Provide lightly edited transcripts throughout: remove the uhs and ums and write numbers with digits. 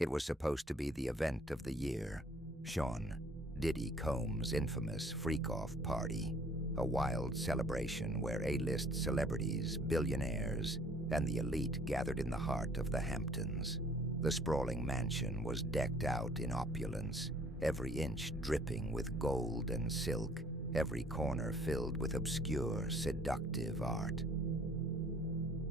It was supposed to be the event of the year, Sean Diddy Combs' infamous freak-off party, a wild celebration where A-list celebrities, billionaires, and the elite gathered in the heart of the Hamptons. The sprawling mansion was decked out in opulence, every inch dripping with gold and silk, every corner filled with obscure, seductive art.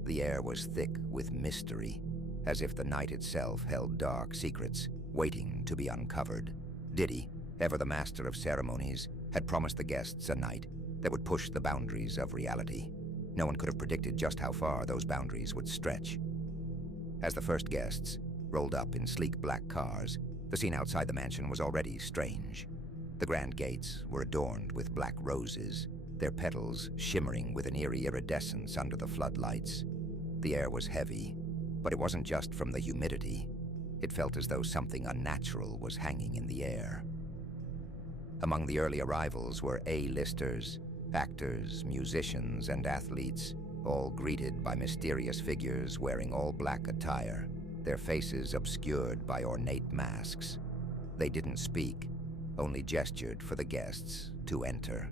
The air was thick with mystery, as if the night itself held dark secrets waiting to be uncovered. Diddy, ever the master of ceremonies, had promised the guests a night that would push the boundaries of reality. No one could have predicted just how far those boundaries would stretch. As the first guests rolled up in sleek black cars, the scene outside the mansion was already strange. The grand gates were adorned with black roses, their petals shimmering with an eerie iridescence under the floodlights. The air was heavy, but it wasn't just from the humidity. It felt as though something unnatural was hanging in the air. Among the early arrivals were A-listers, actors, musicians, and athletes, all greeted by mysterious figures wearing all-black attire, their faces obscured by ornate masks. They didn't speak, only gestured for the guests to enter.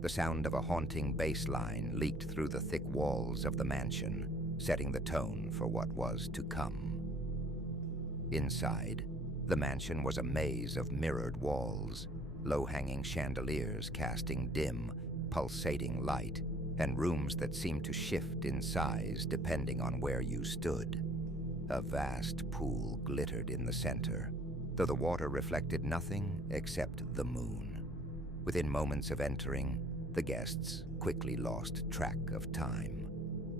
The sound of a haunting bass line leaked through the thick walls of the mansion, setting the tone for what was to come. Inside, the mansion was a maze of mirrored walls, low-hanging chandeliers casting dim, pulsating light, and rooms that seemed to shift in size depending on where you stood. A vast pool glittered in the center, though the water reflected nothing except the moon. Within moments of entering, the guests quickly lost track of time.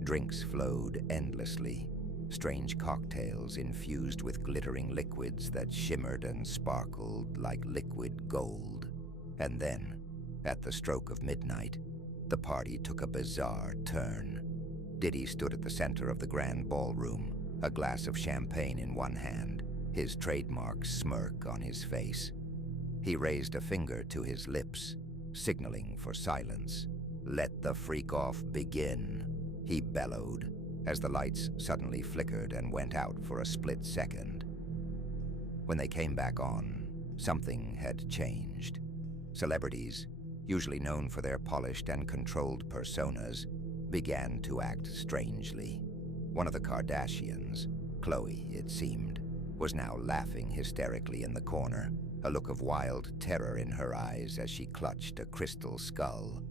Drinks flowed endlessly, strange cocktails infused with glittering liquids that shimmered and sparkled like liquid gold. And then, at the stroke of midnight, the party took a bizarre turn. Diddy stood at the center of the grand ballroom, a glass of champagne in one hand, his trademark smirk on his face. He raised a finger to his lips, signaling for silence. "Let the freak-off begin," he bellowed, as the lights suddenly flickered and went out for a split second. When they came back on, something had changed. Celebrities, usually known for their polished and controlled personas, began to act strangely. One of the Kardashians, Khloe it seemed, was now laughing hysterically in the corner, a look of wild terror in her eyes as she clutched a crystal skull.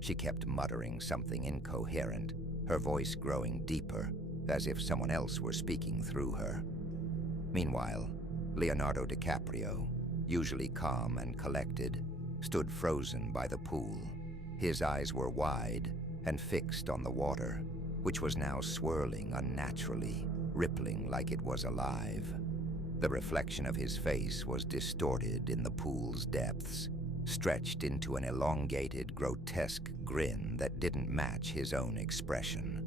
She kept muttering something incoherent, her voice growing deeper, as if someone else were speaking through her. Meanwhile, Leonardo DiCaprio, usually calm and collected, stood frozen by the pool. His eyes were wide and fixed on the water, which was now swirling unnaturally, rippling like it was alive. The reflection of his face was distorted in the pool's depths, stretched into an elongated, grotesque grin that didn't match his own expression.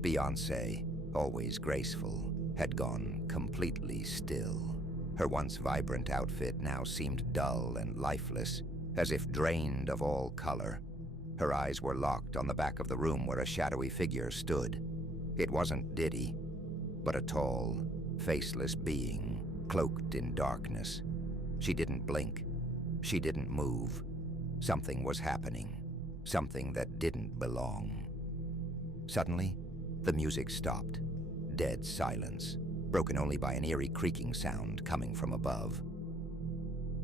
Beyoncé, always graceful, had gone completely still. Her once vibrant outfit now seemed dull and lifeless, as if drained of all color. Her eyes were locked on the back of the room where a shadowy figure stood. It wasn't Diddy, but a tall, faceless being, cloaked in darkness. She didn't blink. She didn't move. Something was happening, something that didn't belong. Suddenly, the music stopped. Dead silence, broken only by an eerie creaking sound coming from above.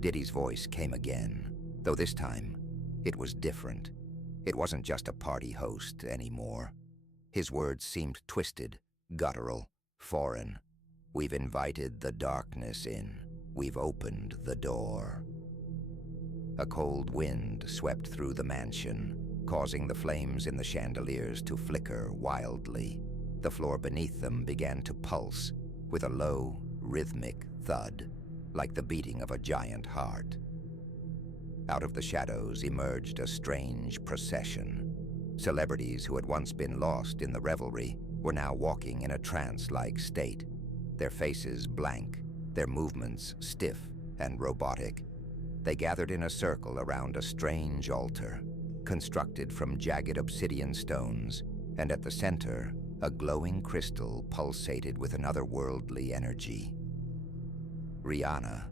Diddy's voice came again, though this time, it was different. It wasn't just a party host anymore. His words seemed twisted, guttural, foreign. "We've invited the darkness in. We've opened the door." A cold wind swept through the mansion, causing the flames in the chandeliers to flicker wildly. The floor beneath them began to pulse with a low, rhythmic thud, like the beating of a giant heart. Out of the shadows emerged a strange procession. Celebrities who had once been lost in the revelry were now walking in a trance-like state, their faces blank, their movements stiff and robotic. They gathered in a circle around a strange altar, constructed from jagged obsidian stones, and at the center, A glowing crystal pulsated with an otherworldly energy. Rihanna,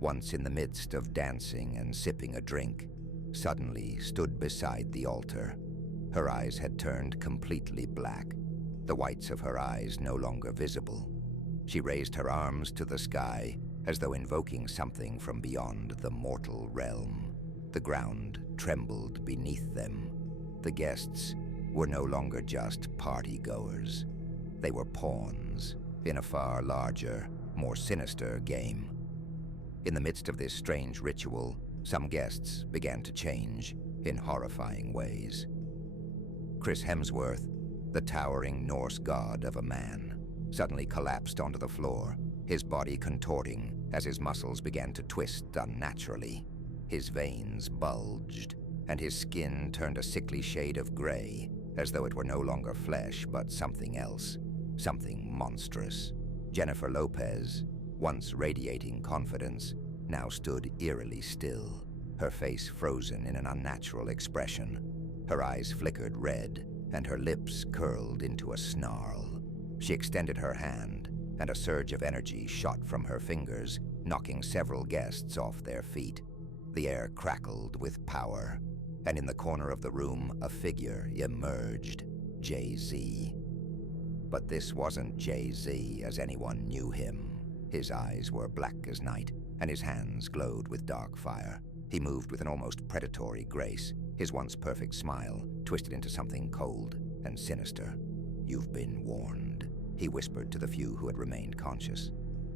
once in the midst of dancing and sipping a drink, suddenly stood beside the altar. Her eyes had turned completely black, the whites of her eyes no longer visible. She raised her arms to the sky as though invoking something from beyond the mortal realm. The ground trembled beneath them. The guests were no longer just partygoers. They were pawns in a far larger, more sinister game. In the midst of this strange ritual, some guests began to change in horrifying ways. Chris Hemsworth, the towering Norse god of a man, suddenly collapsed onto the floor, his body contorting as his muscles began to twist unnaturally. His veins bulged, and his skin turned a sickly shade of gray, as though it were no longer flesh but something else, something monstrous. Jennifer Lopez, once radiating confidence, now stood eerily still, her face frozen in an unnatural expression. Her eyes flickered red, and her lips curled into a snarl. She extended her hand, and a surge of energy shot from her fingers, knocking several guests off their feet. The air crackled with power, and in the corner of the room, a figure emerged, Jay-Z. But this wasn't Jay-Z as anyone knew him. His eyes were black as night, and his hands glowed with dark fire. He moved with an almost predatory grace, his once perfect smile twisted into something cold and sinister. "You've been warned," he whispered to the few who had remained conscious.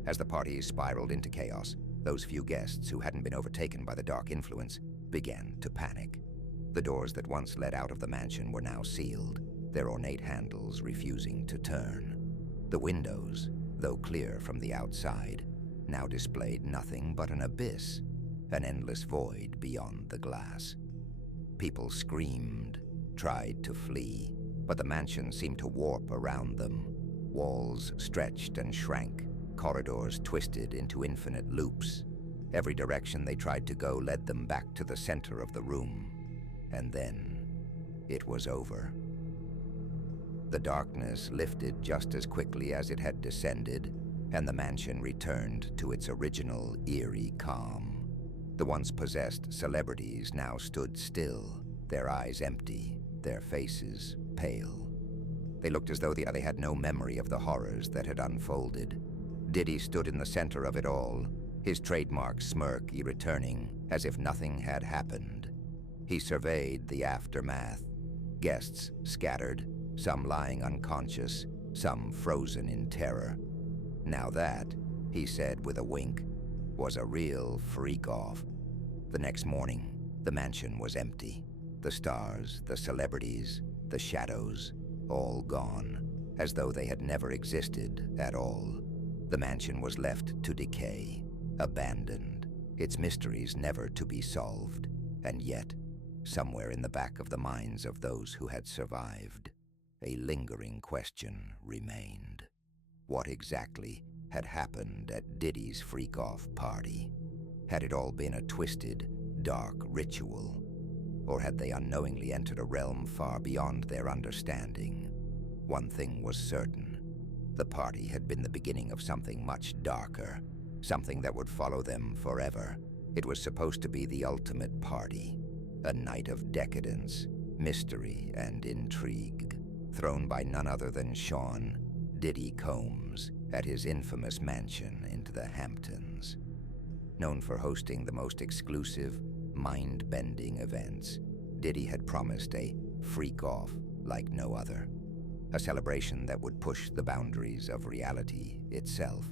As the party spiraled into chaos, those few guests who hadn't been overtaken by the dark influence began to panic. The doors that once led out of the mansion were now sealed, their ornate handles refusing to turn. The windows, though clear from the outside, now displayed nothing but an abyss, an endless void beyond the glass. People screamed, tried to flee, but the mansion seemed to warp around them. Walls stretched and shrank, corridors twisted into infinite loops. Every direction they tried to go led them back to the center of the room. And then, it was over. The darkness lifted just as quickly as it had descended, and the mansion returned to its original eerie calm. The once possessed celebrities now stood still, their eyes empty, their faces pale. They looked as though they had no memory of the horrors that had unfolded. Diddy stood in the center of it all, his trademark smirk returning as if nothing had happened. He surveyed the aftermath. Guests scattered, some lying unconscious, some frozen in terror. Now that, he said with a wink, was a real freak-off. The next morning, the mansion was empty. The stars, the celebrities, the shadows, all gone, as though they had never existed at all. The mansion was left to decay, abandoned, its mysteries never to be solved, and yet, somewhere in the back of the minds of those who had survived, a lingering question remained. What exactly had happened at Diddy's freak-off party? Had it all been a twisted, dark ritual? Or had they unknowingly entered a realm far beyond their understanding? One thing was certain. The party had been the beginning of something much darker, something that would follow them forever. It was supposed to be the ultimate party, a night of decadence, mystery, and intrigue, thrown by none other than Sean Diddy Combs at his infamous mansion into the Hamptons. Known for hosting the most exclusive, mind-bending events, Diddy had promised a freak-off like no other, a celebration that would push the boundaries of reality itself.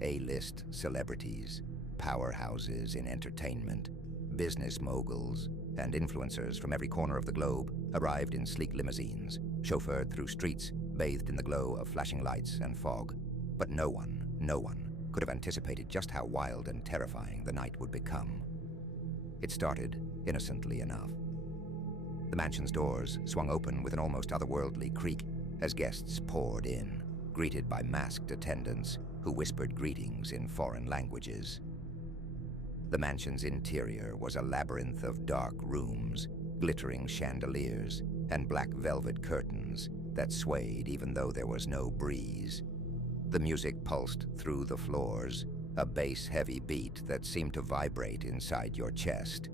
A-list celebrities, powerhouses in entertainment, business moguls, and influencers from every corner of the globe arrived in sleek limousines, chauffeured through streets bathed in the glow of flashing lights and fog. But no one could have anticipated just how wild and terrifying the night would become. It started innocently enough. The mansion's doors swung open with an almost otherworldly creak as guests poured in, greeted by masked attendants who whispered greetings in foreign languages. The mansion's interior was a labyrinth of dark rooms, glittering chandeliers, and black velvet curtains that swayed even though there was no breeze. The music pulsed through the floors, a bass-heavy beat that seemed to vibrate inside your chest.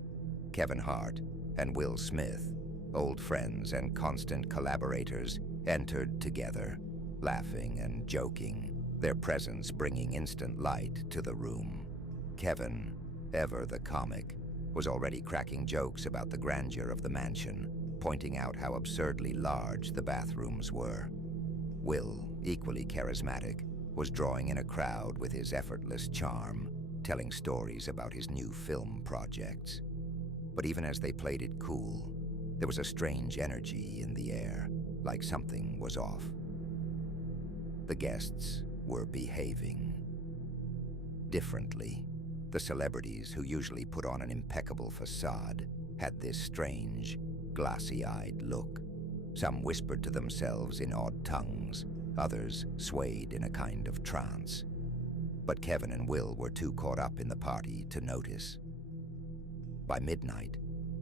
Kevin Hart and Will Smith, old friends and constant collaborators, entered together, laughing and joking, their presence bringing instant light to the room. Kevin, ever the comic, was already cracking jokes about the grandeur of the mansion, pointing out how absurdly large the bathrooms were. Will, equally charismatic, was drawing in a crowd with his effortless charm, telling stories about his new film projects. But even as they played it cool, there was a strange energy in the air, like something was off. The guests were behaving differently. The celebrities, who usually put on an impeccable facade, had this strange, glassy-eyed look. Some whispered to themselves in odd tongues, others swayed in a kind of trance. But Kevin and Will were too caught up in the party to notice. By midnight,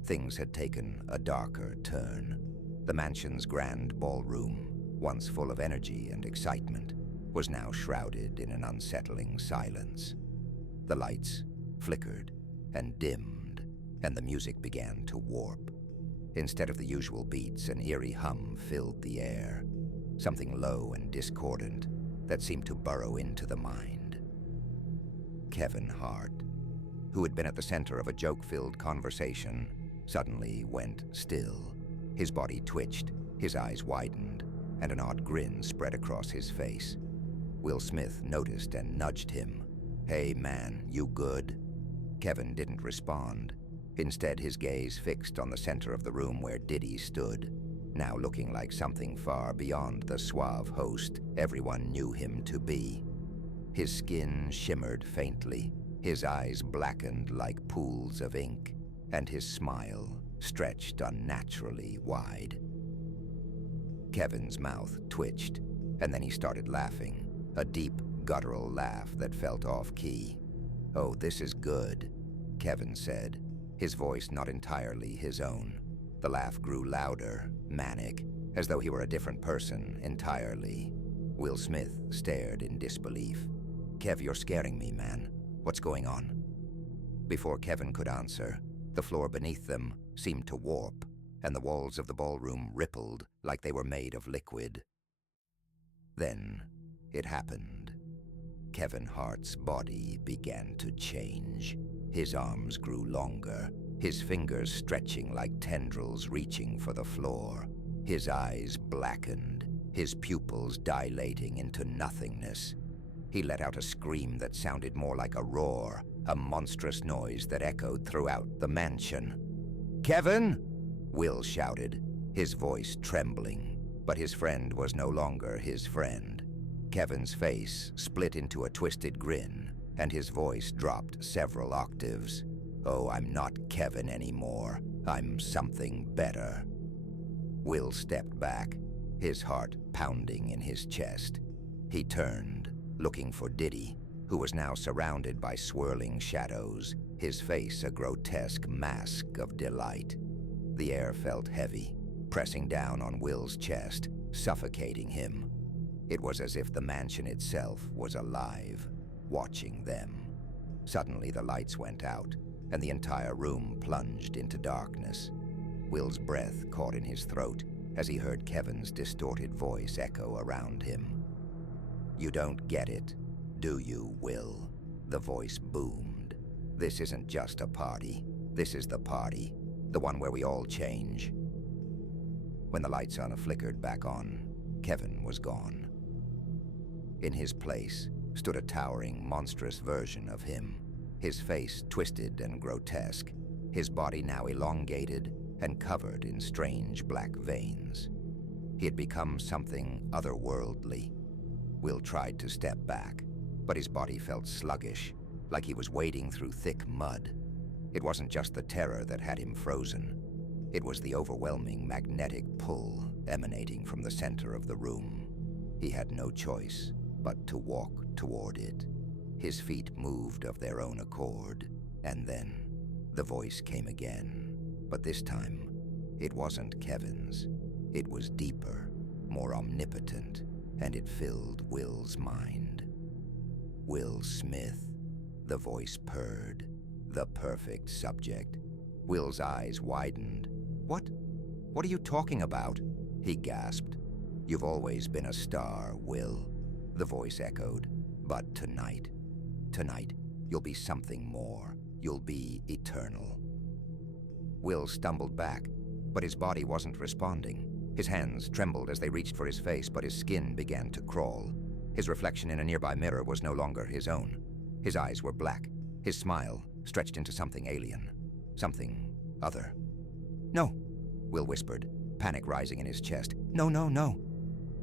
things had taken a darker turn. The mansion's grand ballroom, once full of energy and excitement, was now shrouded in an unsettling silence. The lights flickered and dimmed, and the music began to warp. Instead of the usual beats, an eerie hum filled the air, something low and discordant that seemed to burrow into the mind. Kevin Hart, who had been at the center of a joke-filled conversation, suddenly went still. His body twitched, his eyes widened, and an odd grin spread across his face. Will Smith noticed and nudged him. "Hey man, you good?" Kevin didn't respond. Instead, his gaze fixed on the center of the room where Diddy stood, now looking like something far beyond the suave host everyone knew him to be. His skin shimmered faintly, his eyes blackened like pools of ink, and his smile stretched unnaturally wide. Kevin's mouth twitched, and then he started laughing, a deep, guttural laugh that felt off-key. "Oh, this is good," Kevin said, his voice not entirely his own. The laugh grew louder, manic, as though he were a different person entirely. Will Smith stared in disbelief. "Kev, you're scaring me, man. What's going on?" Before Kevin could answer, the floor beneath them seemed to warp, and the walls of the ballroom rippled like they were made of liquid. Then it happened. Kevin Hart's body began to change. His arms grew longer, his fingers stretching like tendrils reaching for the floor. His eyes blackened, his pupils dilating into nothingness. He let out a scream that sounded more like a roar, a monstrous noise that echoed throughout the mansion. "Kevin!" Will shouted, his voice trembling, but his friend was no longer his friend. Kevin's face split into a twisted grin, and his voice dropped several octaves. "Oh, I'm not Kevin anymore. I'm something better." Will stepped back, his heart pounding in his chest. He turned, looking for Diddy, who was now surrounded by swirling shadows, his face a grotesque mask of delight. The air felt heavy, pressing down on Will's chest, suffocating him. It was as if the mansion itself was alive, watching them. Suddenly the lights went out, and the entire room plunged into darkness. Will's breath caught in his throat as he heard Kevin's distorted voice echo around him. "You don't get it, do you, Will?" The voice boomed. "This isn't just a party. This is the party, the one where we all change." When the lights flickered back on, Kevin was gone. In his place stood a towering, monstrous version of him, his face twisted and grotesque, his body now elongated and covered in strange black veins. He had become something otherworldly. Will tried to step back, but his body felt sluggish, like he was wading through thick mud. It wasn't just the terror that had him frozen. It was the overwhelming magnetic pull emanating from the center of the room. He had no choice but to walk toward it. His feet moved of their own accord, and then the voice came again. But this time, it wasn't Kevin's. It was deeper, more omnipotent, and it filled Will's mind. Will Smith, the voice purred, the perfect subject. Will's eyes widened. What are you talking about?" he gasped. "You've always been a star, Will," the voice echoed. "But tonight, you'll be something more. You'll be eternal." Will stumbled back, but his body wasn't responding. His hands trembled as they reached for his face, but his skin began to crawl. His reflection in a nearby mirror was no longer his own. His eyes were black. His smile stretched into something alien, something other. "No," Will whispered, panic rising in his chest. "No, no, no."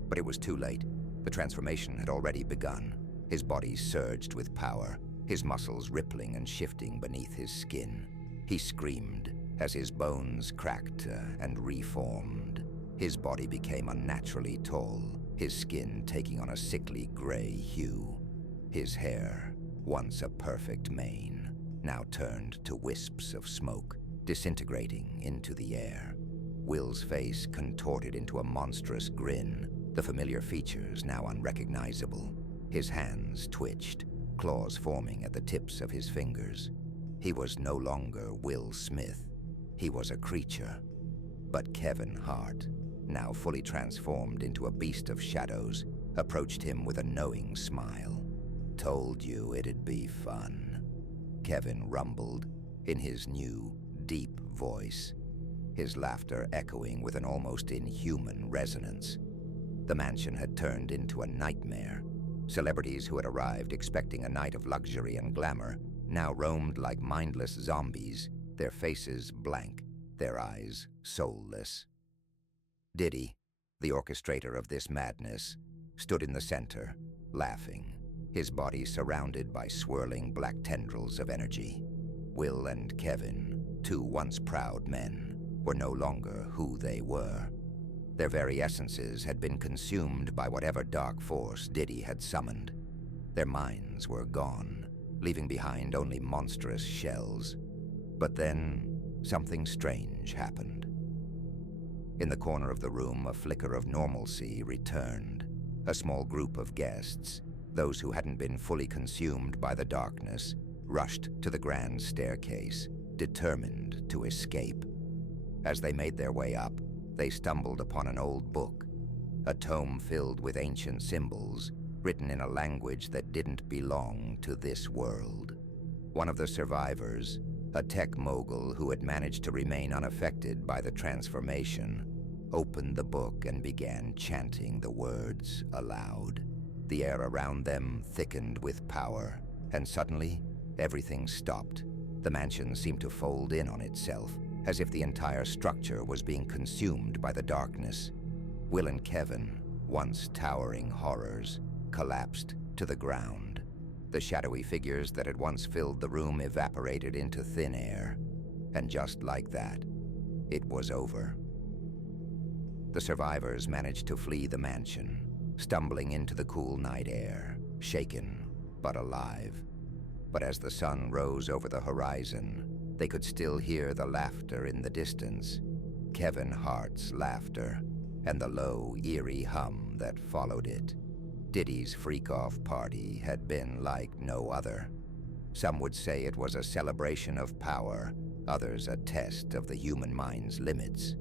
But it was too late. The transformation had already begun. His body surged with power, his muscles rippling and shifting beneath his skin. He screamed as his bones cracked and reformed. His body became unnaturally tall, his skin taking on a sickly gray hue. His hair, once a perfect mane, now turned to wisps of smoke, disintegrating into the air. Will's face contorted into a monstrous grin, the familiar features now unrecognizable. His hands twitched, claws forming at the tips of his fingers. He was no longer Will Smith. He was a creature. But Kevin Hart, now fully transformed into a beast of shadows, approached him with a knowing smile. "Told you it'd be fun," Kevin rumbled in his new, deep voice, his laughter echoing with an almost inhuman resonance. The mansion had turned into a nightmare. Celebrities who had arrived expecting a night of luxury and glamour now roamed like mindless zombies, their faces blank, their eyes soulless. Diddy, the orchestrator of this madness, stood in the center, laughing, his body surrounded by swirling black tendrils of energy. Will and Kevin, two once proud men, were no longer who they were. Their very essences had been consumed by whatever dark force Diddy had summoned. Their minds were gone, leaving behind only monstrous shells. But then, something strange happened. In the corner of the room, a flicker of normalcy returned. A small group of guests, those who hadn't been fully consumed by the darkness, rushed to the grand staircase, determined to escape. As they made their way up, they stumbled upon an old book, a tome filled with ancient symbols, written in a language that didn't belong to this world. One of the survivors, a tech mogul who had managed to remain unaffected by the transformation, opened the book and began chanting the words aloud. The air around them thickened with power, and suddenly, everything stopped. The mansion seemed to fold in on itself, as if the entire structure was being consumed by the darkness. Will and Kevin, once towering horrors, collapsed to the ground. The shadowy figures that had once filled the room evaporated into thin air, and just like that, it was over. The survivors managed to flee the mansion, stumbling into the cool night air, shaken but alive. But as the sun rose over the horizon, they could still hear the laughter in the distance, Kevin Hart's laughter, and the low, eerie hum that followed it. Diddy's freak-off party had been like no other. Some would say it was a celebration of power, others a test of the human mind's limits.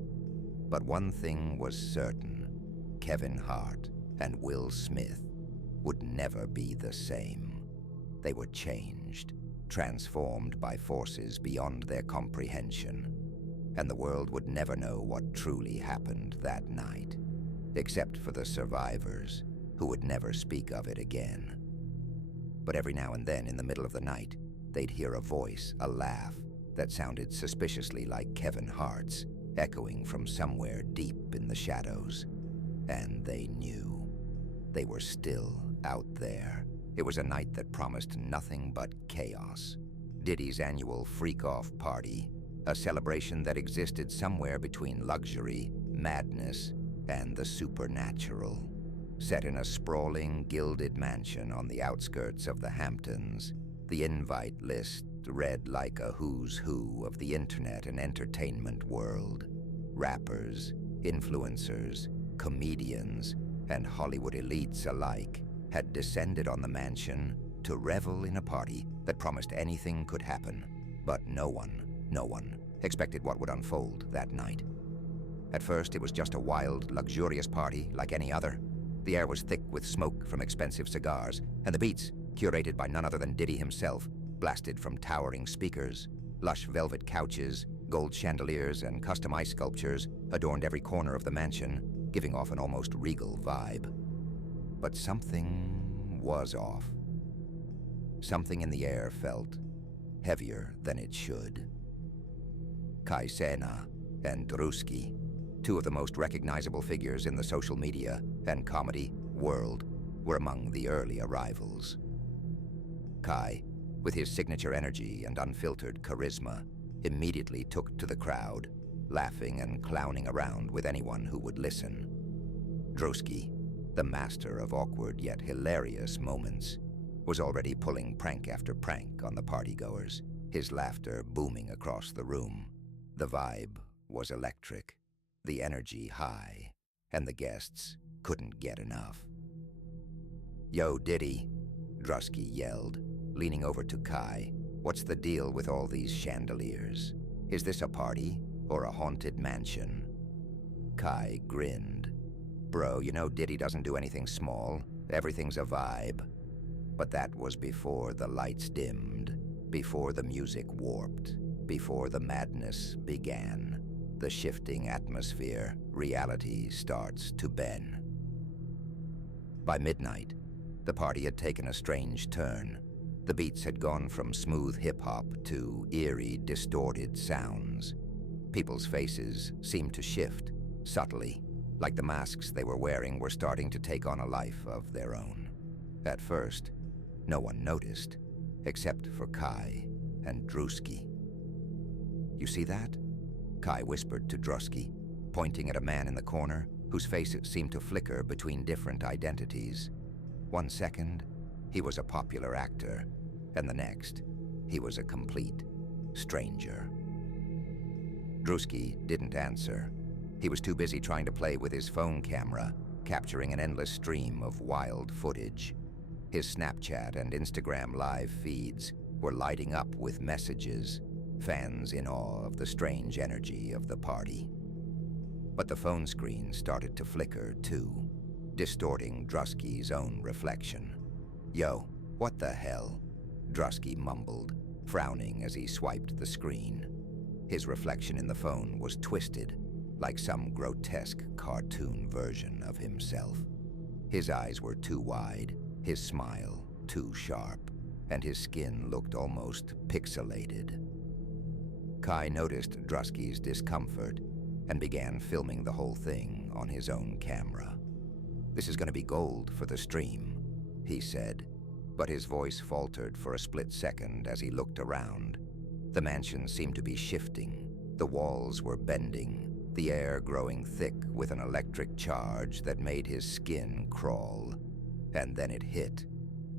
But one thing was certain: Kevin Hart and Will Smith would never be the same. They were changed, transformed by forces beyond their comprehension, and the world would never know what truly happened that night, except for the survivors, who would never speak of it again. But every now and then, in the middle of the night, they'd hear a voice, a laugh, that sounded suspiciously like Kevin Hart's, echoing from somewhere deep in the shadows. And they knew. They were still out there. It was a night that promised nothing but chaos. Diddy's annual freak-off party, a celebration that existed somewhere between luxury, madness, and the supernatural. Set in a sprawling, gilded mansion on the outskirts of the Hamptons, the invite list read like a who's who of the internet and entertainment world. Rappers, influencers, comedians, and Hollywood elites alike had descended on the mansion to revel in a party that promised anything could happen. But no one expected what would unfold that night. At first, it was just a wild, luxurious party like any other. The air was thick with smoke from expensive cigars, and the beats, curated by none other than Diddy himself, blasted from towering speakers. Lush velvet couches, gold chandeliers, and custom ice sculptures adorned every corner of the mansion, giving off an almost regal vibe. But something was off. Something in the air felt heavier than it should. Kai Cenat and Drusky, two of the most recognizable figures in the social media and comedy world, were among the early arrivals. Kai, with his signature energy and unfiltered charisma, immediately took to the crowd, laughing and clowning around with anyone who would listen. Drusky, the master of awkward yet hilarious moments, was already pulling prank after prank on the partygoers, his laughter booming across the room. The vibe was electric, the energy high, and the guests couldn't get enough. "Yo, Diddy," Drusky yelled, leaning over to Kai. "What's the deal with all these chandeliers? Is this a party or a haunted mansion?" Kai grinned. "Bro, you know Diddy doesn't do anything small. Everything's a vibe." But that was before the lights dimmed, before the music warped, before the madness began. The shifting atmosphere, reality starts to bend. By midnight, the party had taken a strange turn. The beats had gone from smooth hip-hop to eerie, distorted sounds. People's faces seemed to shift, subtly, like the masks they were wearing were starting to take on a life of their own. At first, no one noticed, except for Kai and Drusky. "You see that?" Kai whispered to Drusky, pointing at a man in the corner whose face seemed to flicker between different identities. One second, he was a popular actor, and the next, he was a complete stranger. Drusky didn't answer. He was too busy trying to play with his phone camera, capturing an endless stream of wild footage. His Snapchat and Instagram live feeds were lighting up with messages, fans in awe of the strange energy of the party. But the phone screen started to flicker too, distorting Drusky's own reflection. "Yo, what the hell?" Drusky mumbled, frowning as he swiped the screen. His reflection in the phone was twisted, like some grotesque cartoon version of himself. His eyes were too wide, his smile too sharp, and his skin looked almost pixelated. Kai noticed Drusky's discomfort and began filming the whole thing on his own camera. "This is going to be gold for the stream," he said, but his voice faltered for a split second as he looked around. The mansion seemed to be shifting. The walls were bending, the air growing thick with an electric charge that made his skin crawl. And then it hit.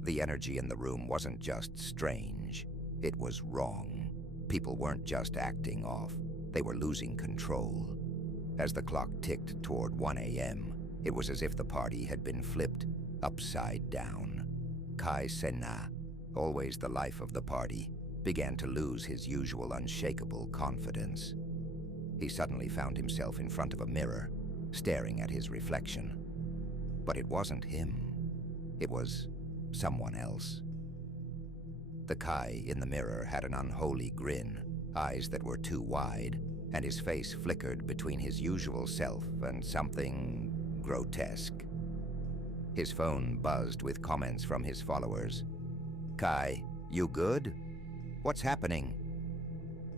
The energy in the room wasn't just strange, it was wrong. People weren't just acting off, they were losing control. As the clock ticked toward 1 a.m., it was as if the party had been flipped upside down. Kai Cenat, always the life of the party, began to lose his usual unshakable confidence. He suddenly found himself in front of a mirror, staring at his reflection. But it wasn't him. It was someone else. The Kai in the mirror had an unholy grin, eyes that were too wide, and his face flickered between his usual self and something grotesque. His phone buzzed with comments from his followers. "Kai, you good? What's happening?"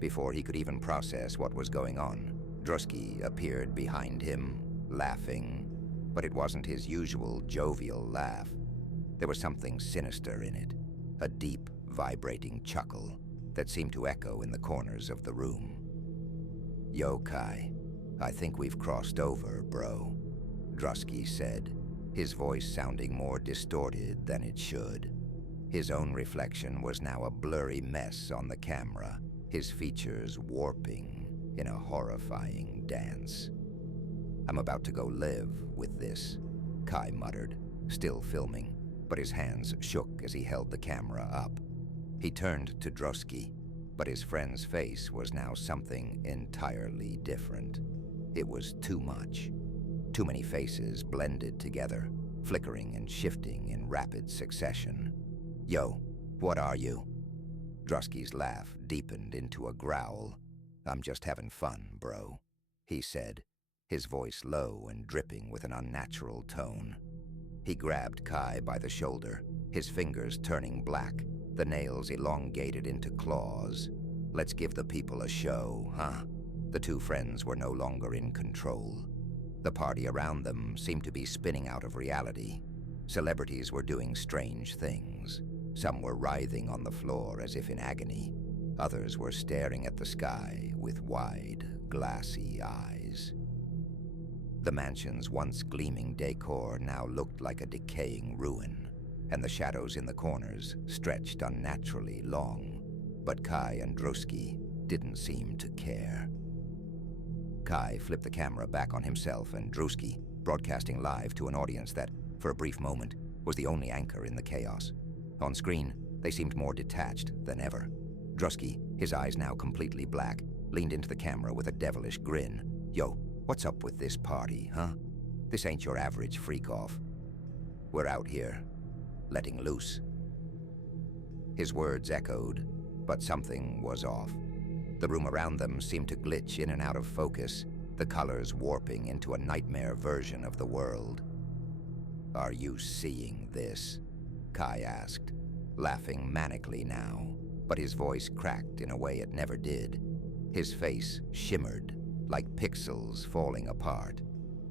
Before he could even process what was going on, Drusky appeared behind him, laughing, but it wasn't his usual jovial laugh. There was something sinister in it, a deep, vibrating chuckle that seemed to echo in the corners of the room. "Yo, Kai, I think we've crossed over, bro," Drusky said, his voice sounding more distorted than it should. His own reflection was now a blurry mess on the camera, his features warping in a horrifying dance. I'm about to go live with this, Kai muttered, still filming, but his hands shook as he held the camera up. He turned to Drusky, but his friend's face was now something entirely different. It was too much. Too many faces blended together, flickering and shifting in rapid succession. "Yo, what are you?" Drusky's laugh deepened into a growl. "I'm just having fun, bro," he said, his voice low and dripping with an unnatural tone. He grabbed Kai by the shoulder, his fingers turning black, the nails elongated into claws. "Let's give the people a show, huh?" The two friends were no longer in control. The party around them seemed to be spinning out of reality. Celebrities were doing strange things. Some were writhing on the floor as if in agony. Others were staring at the sky with wide, glassy eyes. The mansion's once gleaming decor now looked like a decaying ruin, and the shadows in the corners stretched unnaturally long. But Kai and Drusky didn't seem to care. Kai flipped the camera back on himself and Drusky, broadcasting live to an audience that, for a brief moment, was the only anchor in the chaos. On screen, they seemed more detached than ever. Drusky, his eyes now completely black, leaned into the camera with a devilish grin. "Yo, what's up with this party, huh? This ain't your average freak-off. We're out here, letting loose." His words echoed, but something was off. The room around them seemed to glitch in and out of focus, the colors warping into a nightmare version of the world. "Are you seeing this?" Kai asked, laughing manically now, but his voice cracked in a way it never did. His face shimmered, like pixels falling apart.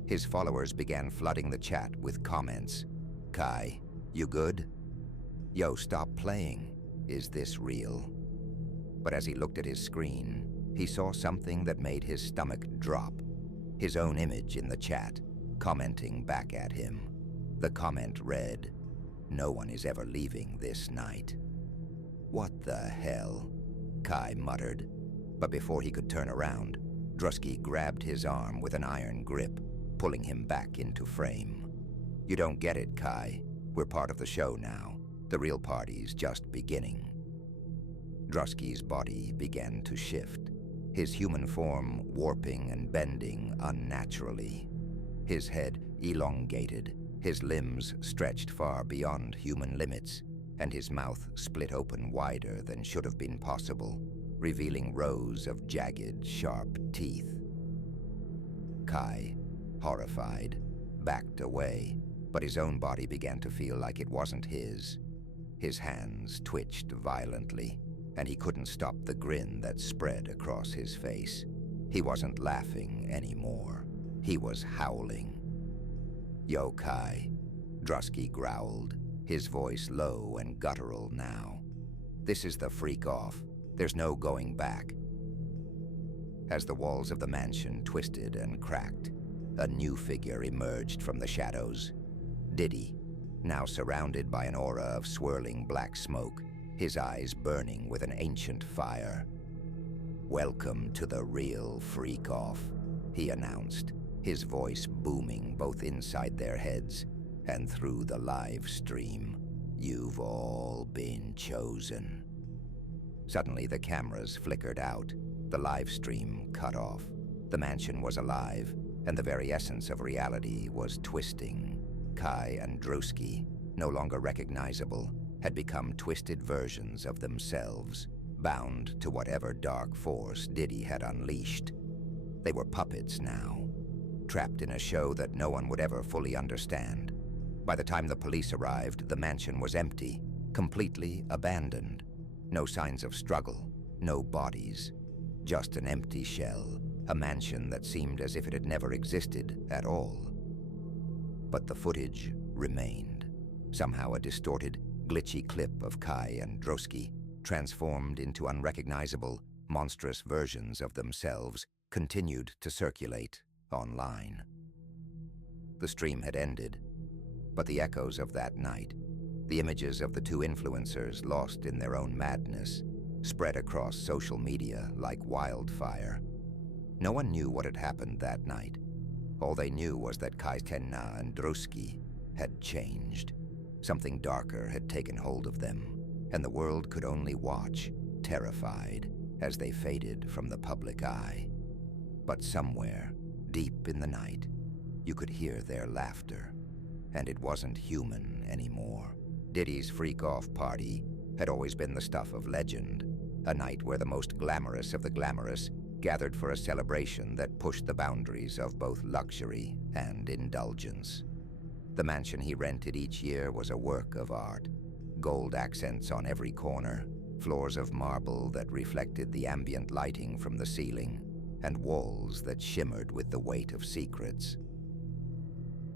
His followers began flooding the chat with comments. "Kai, you good? Yo, stop playing. Is this real?" But as he looked at his screen, he saw something that made his stomach drop. His own image in the chat, commenting back at him. The comment read, "No one is ever leaving this night." "What the hell?" Kai muttered. But before he could turn around, Drusky grabbed his arm with an iron grip, pulling him back into frame. "You don't get it, Kai. We're part of the show now. The real party's just beginning." Drusky's body began to shift, his human form warping and bending unnaturally. His head elongated, his limbs stretched far beyond human limits, and his mouth split open wider than should have been possible, revealing rows of jagged, sharp teeth. Kai, horrified, backed away, but his own body began to feel like it wasn't his. His hands twitched violently, and he couldn't stop the grin that spread across his face. He wasn't laughing anymore. He was howling. "Yo, Kai," Drusky growled, his voice low and guttural now. "This is the freak-off. There's no going back." As the walls of the mansion twisted and cracked, a new figure emerged from the shadows. Diddy, now surrounded by an aura of swirling black smoke, his eyes burning with an ancient fire. "Welcome to the real freak-off," he announced, his voice booming both inside their heads and through the live stream. "You've all been chosen." Suddenly the cameras flickered out, the live stream cut off. The mansion was alive, and the very essence of reality was twisting. Kai and Drusky, no longer recognizable, had become twisted versions of themselves, bound to whatever dark force Diddy had unleashed. They were puppets now, trapped in a show that no one would ever fully understand. By the time the police arrived, the mansion was empty, completely abandoned. No signs of struggle, no bodies, just an empty shell, a mansion that seemed as if it had never existed at all. But the footage remained, somehow a distorted, glitchy clip of Kai and Drusky, transformed into unrecognizable, monstrous versions of themselves, continued to circulate online. The stream had ended, but the echoes of that night, the images of the two influencers lost in their own madness, spread across social media like wildfire. No one knew what had happened that night. All they knew was that Kaitenna and Druski had changed. Something darker had taken hold of them, and the world could only watch, terrified, as they faded from the public eye. But somewhere, deep in the night, you could hear their laughter, and it wasn't human anymore. Diddy's freak-off party had always been the stuff of legend, a night where the most glamorous of the glamorous gathered for a celebration that pushed the boundaries of both luxury and indulgence. The mansion he rented each year was a work of art. Gold accents on every corner, floors of marble that reflected the ambient lighting from the ceiling, and walls that shimmered with the weight of secrets.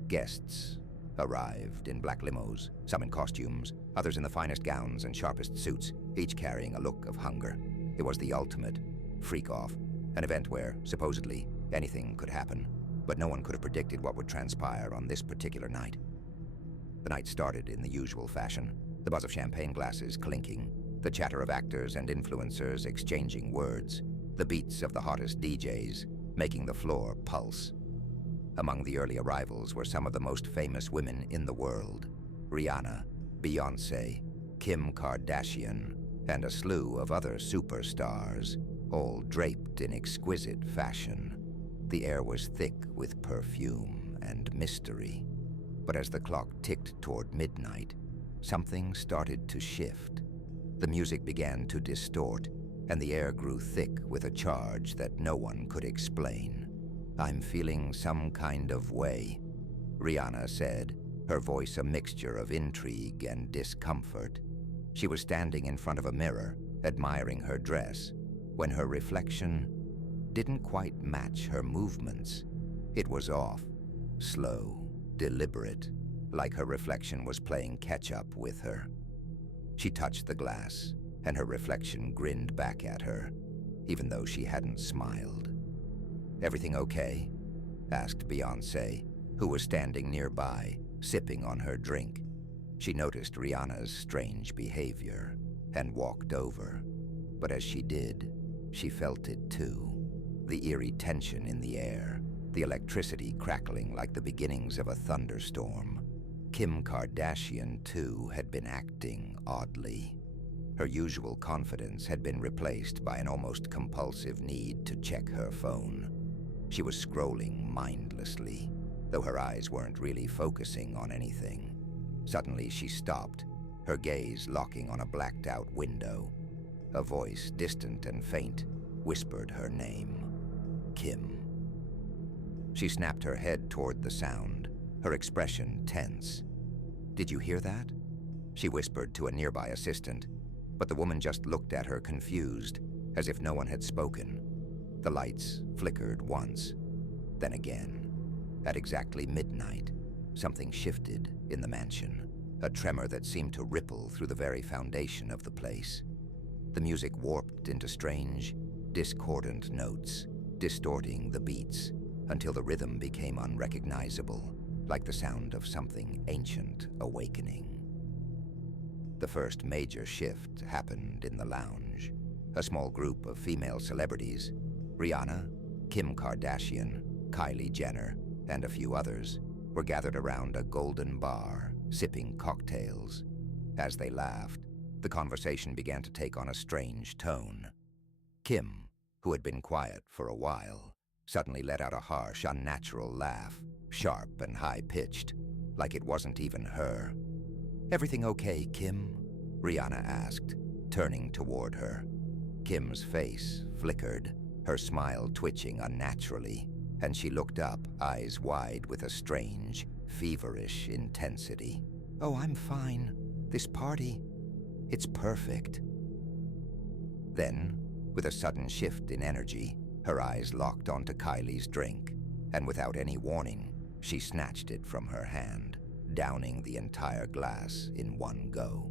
Guests arrived in black limos, some in costumes, others in the finest gowns and sharpest suits, each carrying a look of hunger. It was the ultimate freak-off, an event where, supposedly, anything could happen, but no one could have predicted what would transpire on this particular night. The night started in the usual fashion, the buzz of champagne glasses clinking, the chatter of actors and influencers exchanging words, the beats of the hottest DJs making the floor pulse. Among the early arrivals were some of the most famous women in the world: Rihanna, Beyoncé, Kim Kardashian, and a slew of other superstars, all draped in exquisite fashion. The air was thick with perfume and mystery. But as the clock ticked toward midnight, something started to shift. The music began to distort, and the air grew thick with a charge that no one could explain. "I'm feeling some kind of way," Rihanna said, her voice a mixture of intrigue and discomfort. She was standing in front of a mirror, admiring her dress, when her reflection didn't quite match her movements. It was off, slow, deliberate, like her reflection was playing catch-up with her. She touched the glass, and her reflection grinned back at her, even though she hadn't smiled. "Everything okay?" asked Beyoncé, who was standing nearby, sipping on her drink. She noticed Rihanna's strange behavior and walked over. But as she did, she felt it too. The eerie tension in the air, the electricity crackling like the beginnings of a thunderstorm. Kim Kardashian, too, had been acting oddly. Her usual confidence had been replaced by an almost compulsive need to check her phone. She was scrolling mindlessly, though her eyes weren't really focusing on anything. Suddenly she stopped, her gaze locking on a blacked-out window. A voice, distant and faint, whispered her name: Kim. She snapped her head toward the sound, her expression tense. "Did you hear that?" she whispered to a nearby assistant, but the woman just looked at her confused, as if no one had spoken. The lights flickered once, then again. At exactly midnight, something shifted in the mansion, a tremor that seemed to ripple through the very foundation of the place. The music warped into strange, discordant notes, distorting the beats until the rhythm became unrecognizable, like the sound of something ancient awakening. The first major shift happened in the lounge. A small group of female celebrities, Rihanna, Kim Kardashian, Kylie Jenner, and a few others, were gathered around a golden bar, sipping cocktails. As they laughed, the conversation began to take on a strange tone. Kim, who had been quiet for a while, suddenly let out a harsh, unnatural laugh, sharp and high-pitched, like it wasn't even her. "Everything okay, Kim?" Rihanna asked, turning toward her. Kim's face flickered, her smile twitching unnaturally, and she looked up, eyes wide with a strange, feverish intensity. "Oh, I'm fine. This party, it's perfect." Then, with a sudden shift in energy, her eyes locked onto Kylie's drink, and without any warning, she snatched it from her hand, downing the entire glass in one go.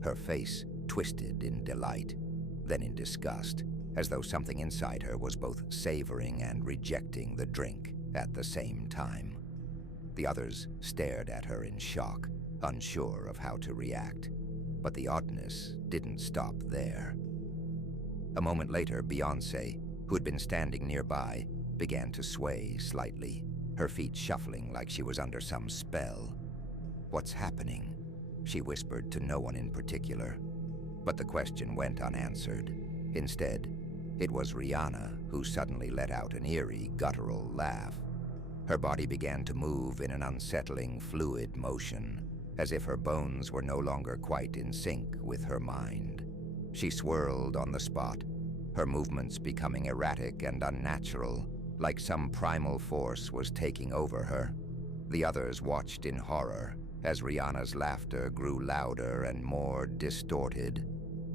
Her face twisted in delight, then in disgust, as though something inside her was both savoring and rejecting the drink at the same time. The others stared at her in shock, unsure of how to react. But the oddness didn't stop there. A moment later, Beyoncé, who had been standing nearby, began to sway slightly, her feet shuffling like she was under some spell. "What's happening?" she whispered to no one in particular. But the question went unanswered. Instead, it was Rihanna who suddenly let out an eerie, guttural laugh. Her body began to move in an unsettling, fluid motion, as if her bones were no longer quite in sync with her mind. She swirled on the spot, her movements becoming erratic and unnatural, like some primal force was taking over her. The others watched in horror as Rihanna's laughter grew louder and more distorted.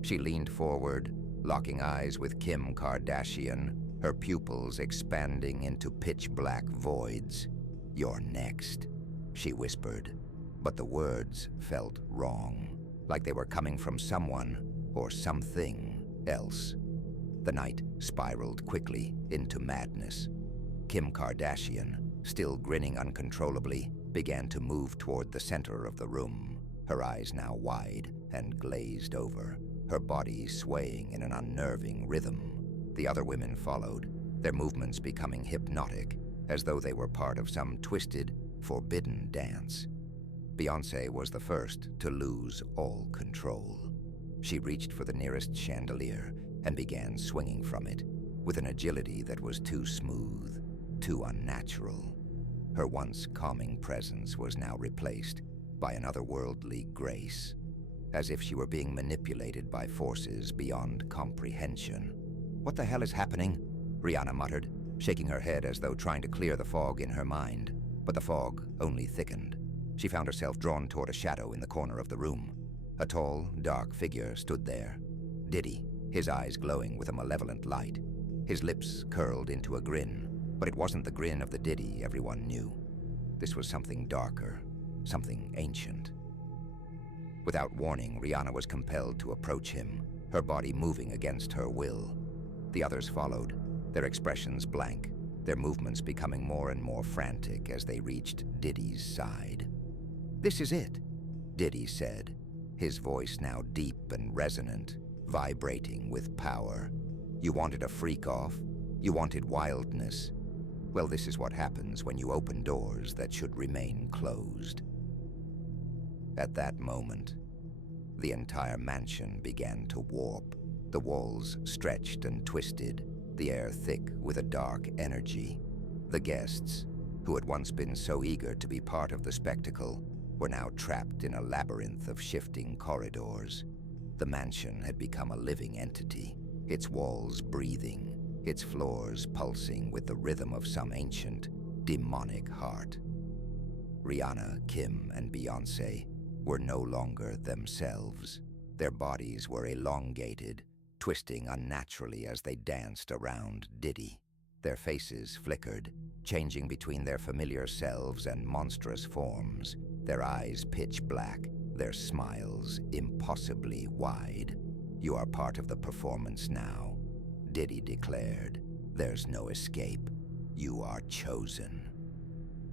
She leaned forward, locking eyes with Kim Kardashian, her pupils expanding into pitch-black voids. "You're next," she whispered, but the words felt wrong, like they were coming from someone or something else. The night spiraled quickly into madness. Kim Kardashian, still grinning uncontrollably, began to move toward the center of the room, her eyes now wide and glazed over, her body swaying in an unnerving rhythm. The other women followed, their movements becoming hypnotic, as though they were part of some twisted, forbidden dance. Beyoncé was the first to lose all control. She reached for the nearest chandelier and began swinging from it, with an agility that was too smooth, too unnatural. Her once calming presence was now replaced by an otherworldly grace, as if she were being manipulated by forces beyond comprehension. "What the hell is happening?" Rihanna muttered, shaking her head as though trying to clear the fog in her mind. But the fog only thickened. She found herself drawn toward a shadow in the corner of the room. A tall, dark figure stood there. Diddy, his eyes glowing with a malevolent light. His lips curled into a grin, but it wasn't the grin of the Diddy everyone knew. This was something darker, something ancient. Without warning, Rihanna was compelled to approach him, her body moving against her will. The others followed, their expressions blank, their movements becoming more and more frantic as they reached Diddy's side. "This is it," Diddy said, his voice now deep and resonant, vibrating with power. "You wanted a freak-off? You wanted wildness? Well, this is what happens when you open doors that should remain closed." At that moment, the entire mansion began to warp. The walls stretched and twisted, the air thick with a dark energy. The guests, who had once been so eager to be part of the spectacle, were now trapped in a labyrinth of shifting corridors. The mansion had become a living entity, its walls breathing, its floors pulsing with the rhythm of some ancient, demonic heart. Rihanna, Kim, and Beyoncé were no longer themselves. Their bodies were elongated, twisting unnaturally as they danced around Diddy. Their faces flickered, changing between their familiar selves and monstrous forms, their eyes pitch black, their smiles impossibly wide. "You are part of the performance now," Diddy declared. "There's no escape. You are chosen."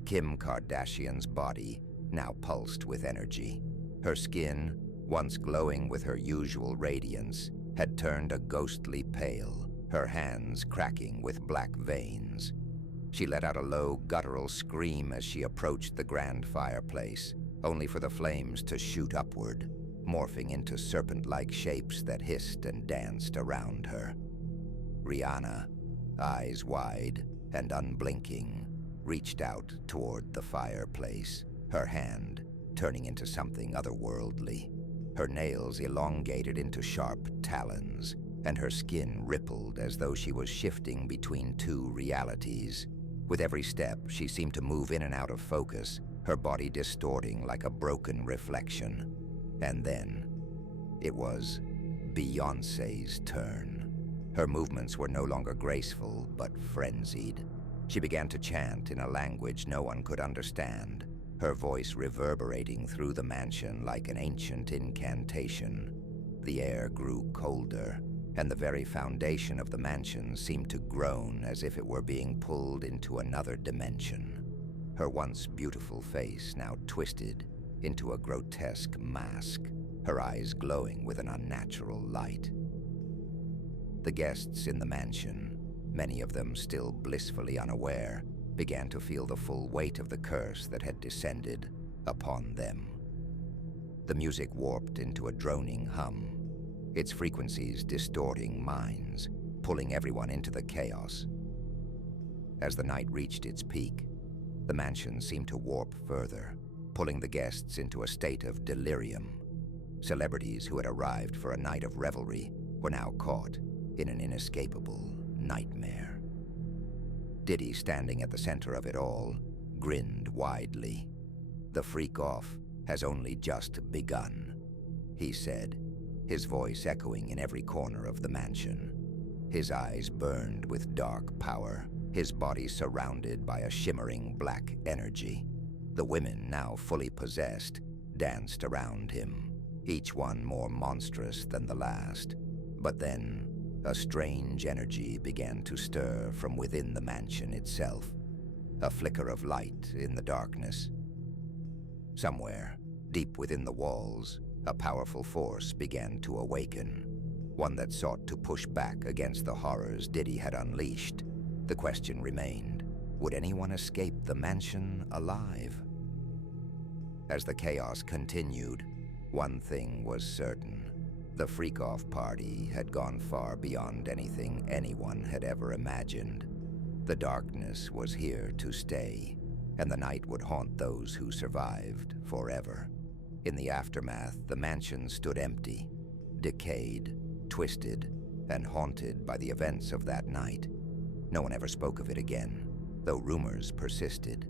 Kim Kardashian's body now pulsed with energy. Her skin, once glowing with her usual radiance, had turned a ghostly pale, her hands cracking with black veins. She let out a low, guttural scream as she approached the grand fireplace, only for the flames to shoot upward, morphing into serpent-like shapes that hissed and danced around her. Rihanna, eyes wide and unblinking, reached out toward the fireplace, her hand turning into something otherworldly. Her nails elongated into sharp talons, and her skin rippled as though she was shifting between two realities. With every step, she seemed to move in and out of focus, her body distorting like a broken reflection. And then, it was Beyoncé's turn. Her movements were no longer graceful, but frenzied. She began to chant in a language no one could understand, her voice reverberating through the mansion like an ancient incantation. The air grew colder, and the very foundation of the mansion seemed to groan as if it were being pulled into another dimension. Her once beautiful face now twisted into a grotesque mask, her eyes glowing with an unnatural light. The guests in the mansion, many of them still blissfully unaware, began to feel the full weight of the curse that had descended upon them. The music warped into a droning hum, its frequencies distorting minds, pulling everyone into the chaos. As the night reached its peak, the mansion seemed to warp further, pulling the guests into a state of delirium. Celebrities who had arrived for a night of revelry were now caught in an inescapable nightmare. Diddy, standing at the center of it all, grinned widely. "The freak-off has only just begun," he said, his voice echoing in every corner of the mansion. His eyes burned with dark power, his body surrounded by a shimmering black energy. The women, now fully possessed, danced around him, each one more monstrous than the last. But then, a strange energy began to stir from within the mansion itself, a flicker of light in the darkness. Somewhere, deep within the walls, a powerful force began to awaken, one that sought to push back against the horrors Diddy had unleashed. The question remained, would anyone escape the mansion alive? As the chaos continued, one thing was certain. The freak-off party had gone far beyond anything anyone had ever imagined. The darkness was here to stay, and the night would haunt those who survived forever. In the aftermath, the mansion stood empty, decayed, twisted, and haunted by the events of that night. No one ever spoke of it again, though rumors persisted.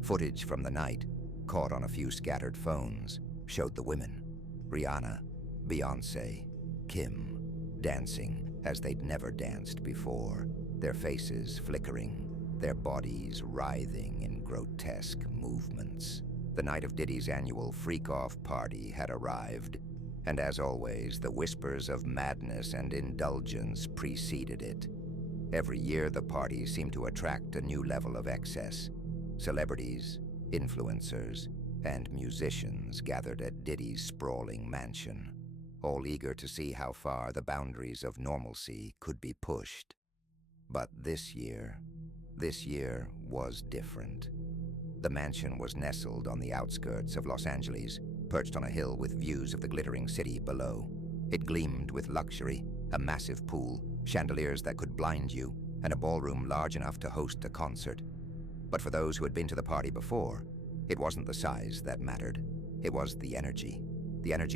Footage from the night, caught on a few scattered phones, showed the women, Rihanna, Beyoncé, Kim, dancing as they'd never danced before, their faces flickering, their bodies writhing in grotesque movements. The night of Diddy's annual freak-off party had arrived, and as always, the whispers of madness and indulgence preceded it. Every year, the party seemed to attract a new level of excess. Celebrities, influencers, and musicians gathered at Diddy's sprawling mansion, all eager to see how far the boundaries of normalcy could be pushed. But this year was different. The mansion was nestled on the outskirts of Los Angeles, perched on a hill with views of the glittering city below. It gleamed with luxury, a massive pool, chandeliers that could blind you, and a ballroom large enough to host a concert. But for those who had been to the party before, it wasn't the size that mattered. It was the energy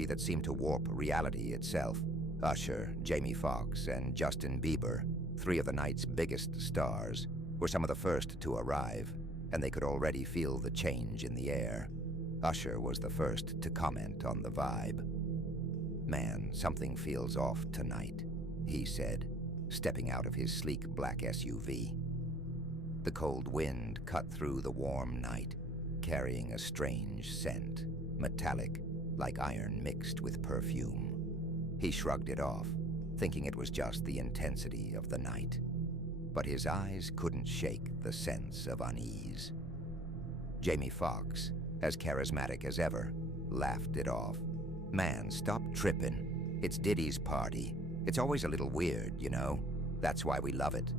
that seemed to warp reality itself. Usher, Jamie Foxx, and Justin Bieber, three of the night's biggest stars, were some of the first to arrive, and they could already feel the change in the air. Usher was the first to comment on the vibe. "Man, something feels off tonight," he said, stepping out of his sleek black SUV. The cold wind cut through the warm night, carrying a strange scent, metallic, like iron mixed with perfume. He shrugged it off, thinking it was just the intensity of the night. But his eyes couldn't shake the sense of unease. Jamie Foxx, as charismatic as ever, laughed it off. "Man, stop tripping. It's Diddy's party. It's always a little weird, you know? That's why we love it."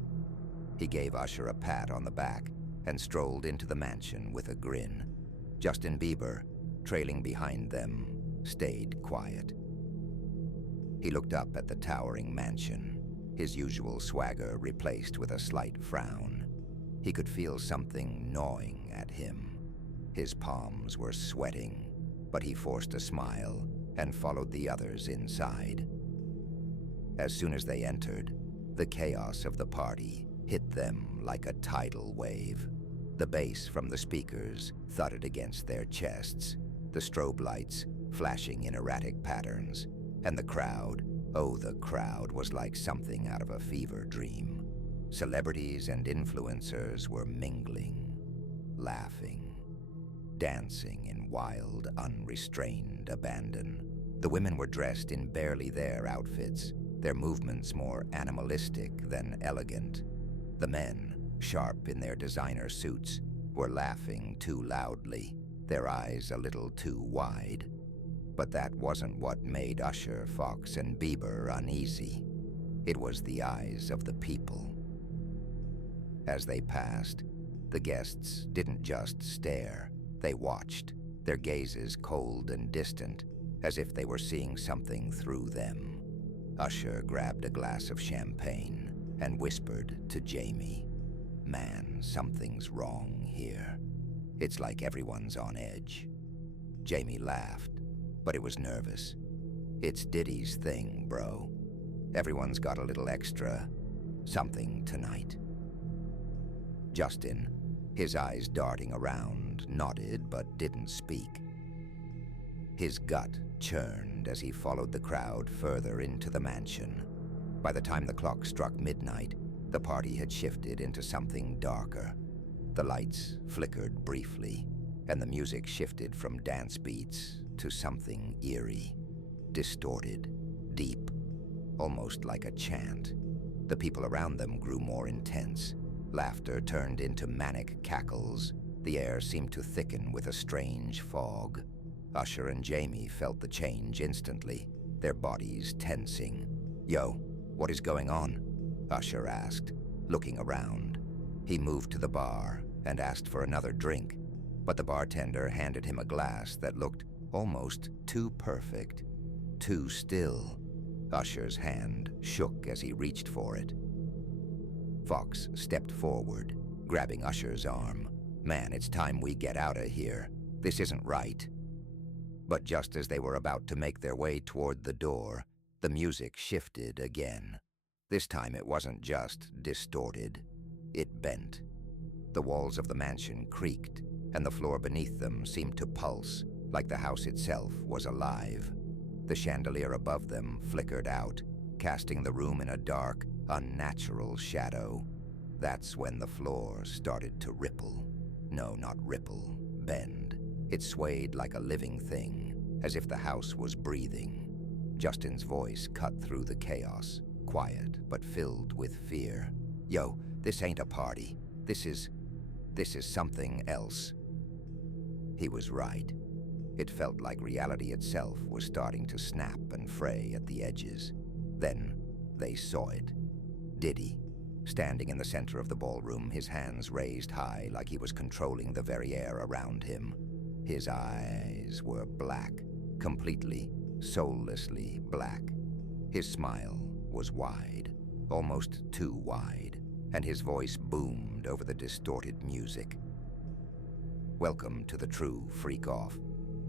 He gave Usher a pat on the back and strolled into the mansion with a grin. Justin Bieber, trailing behind them, stayed quiet. He looked up at the towering mansion, his usual swagger replaced with a slight frown. He could feel something gnawing at him. His palms were sweating, but he forced a smile and followed the others inside. As soon as they entered, the chaos of the party hit them like a tidal wave. The bass from the speakers thudded against their chests, the strobe lights flashing in erratic patterns, and the crowd was like something out of a fever dream. Celebrities and influencers were mingling, laughing, dancing in wild, unrestrained abandon. The women were dressed in barely their outfits, their movements more animalistic than elegant. The men, sharp in their designer suits, were laughing too loudly, their eyes a little too wide. But that wasn't what made Usher, Fox, and Bieber uneasy. It was the eyes of the people. As they passed, The guests didn't just stare, they watched, their gazes cold and distant, as if they were seeing something through them. Usher grabbed a glass of champagne and whispered to Jamie, "Man, something's wrong here. It's like everyone's on edge." Jamie laughed, but it was nervous. "It's Diddy's thing, bro. Everyone's got a little extra something tonight." Justin, his eyes darting around, nodded but didn't speak. His gut churned as he followed the crowd further into the mansion. By the time the clock struck midnight, the party had shifted into something darker. The lights flickered briefly, and the music shifted from dance beats to something eerie, distorted, deep, almost like a chant. The people around them grew more intense. Laughter turned into manic cackles. The air seemed to thicken with a strange fog. Usher and Jamie felt the change instantly, their bodies tensing. "Yo, what is going on?" Usher asked, looking around. He moved to the bar and asked for another drink, but the bartender handed him a glass that looked almost too perfect, too still. Usher's hand shook as he reached for it. Fox stepped forward, grabbing Usher's arm. "Man, it's time we get out of here. This isn't right." But just as they were about to make their way toward the door, the music shifted again. This time it wasn't just distorted, it bent. The walls of the mansion creaked, and the floor beneath them seemed to pulse, like the house itself was alive. The chandelier above them flickered out, casting the room in a dark, unnatural shadow. That's when the floor started to ripple. No, not ripple, bend. It swayed like a living thing, as if the house was breathing. Justin's voice cut through the chaos, quiet but filled with fear. "Yo, this ain't a party. This is something else." He was right. It felt like reality itself was starting to snap and fray at the edges. Then they saw it. Diddy, standing in the center of the ballroom, his hands raised high like he was controlling the very air around him. His eyes were black, completely, soullessly black. His smile was wide, almost too wide, and his voice boomed over the distorted music. "Welcome to the true freak-off,"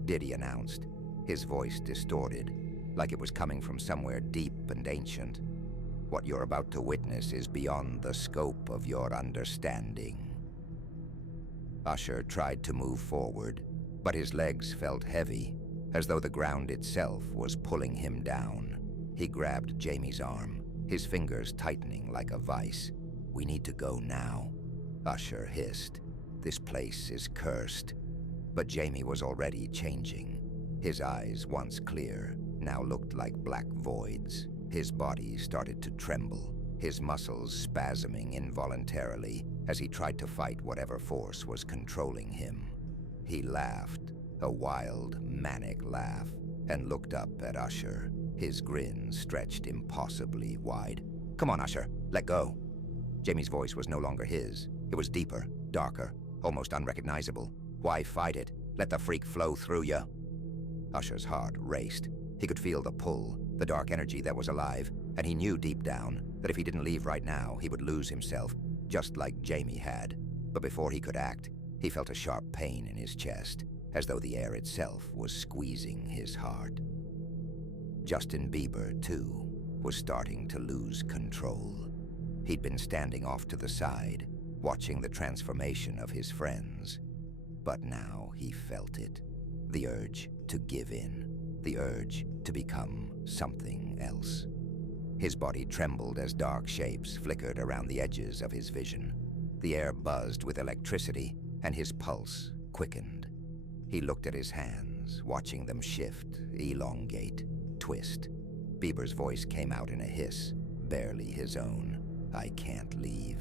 Diddy announced, his voice distorted, like it was coming from somewhere deep and ancient. "What you're about to witness is beyond the scope of your understanding." Usher tried to move forward, but his legs felt heavy, as though the ground itself was pulling him down. He grabbed Jamie's arm, his fingers tightening like a vice. "We need to go now," Usher hissed. "This place is cursed." But Jamie was already changing. His eyes, once clear, now looked like black voids. His body started to tremble, his muscles spasming involuntarily as he tried to fight whatever force was controlling him. He laughed, a wild, manic laugh, and looked up at Usher, his grin stretched impossibly wide. "Come on, Usher, let go." Jamie's voice was no longer his. It was deeper, darker, almost unrecognizable. "Why fight it? Let the freak flow through you." Usher's heart raced. He could feel the pull, the dark energy that was alive, and he knew deep down that if he didn't leave right now, he would lose himself, just like Jamie had. But before he could act, he felt a sharp pain in his chest, as though the air itself was squeezing his heart. Justin Bieber, too, was starting to lose control. He'd been standing off to the side, watching the transformation of his friends. But now he felt it. The urge to give in. The urge to become something else. His body trembled as dark shapes flickered around the edges of his vision. The air buzzed with electricity, and his pulse quickened. He looked at his hands, watching them shift, elongate, twist. Bieber's voice came out in a hiss, barely his own. "I can't leave.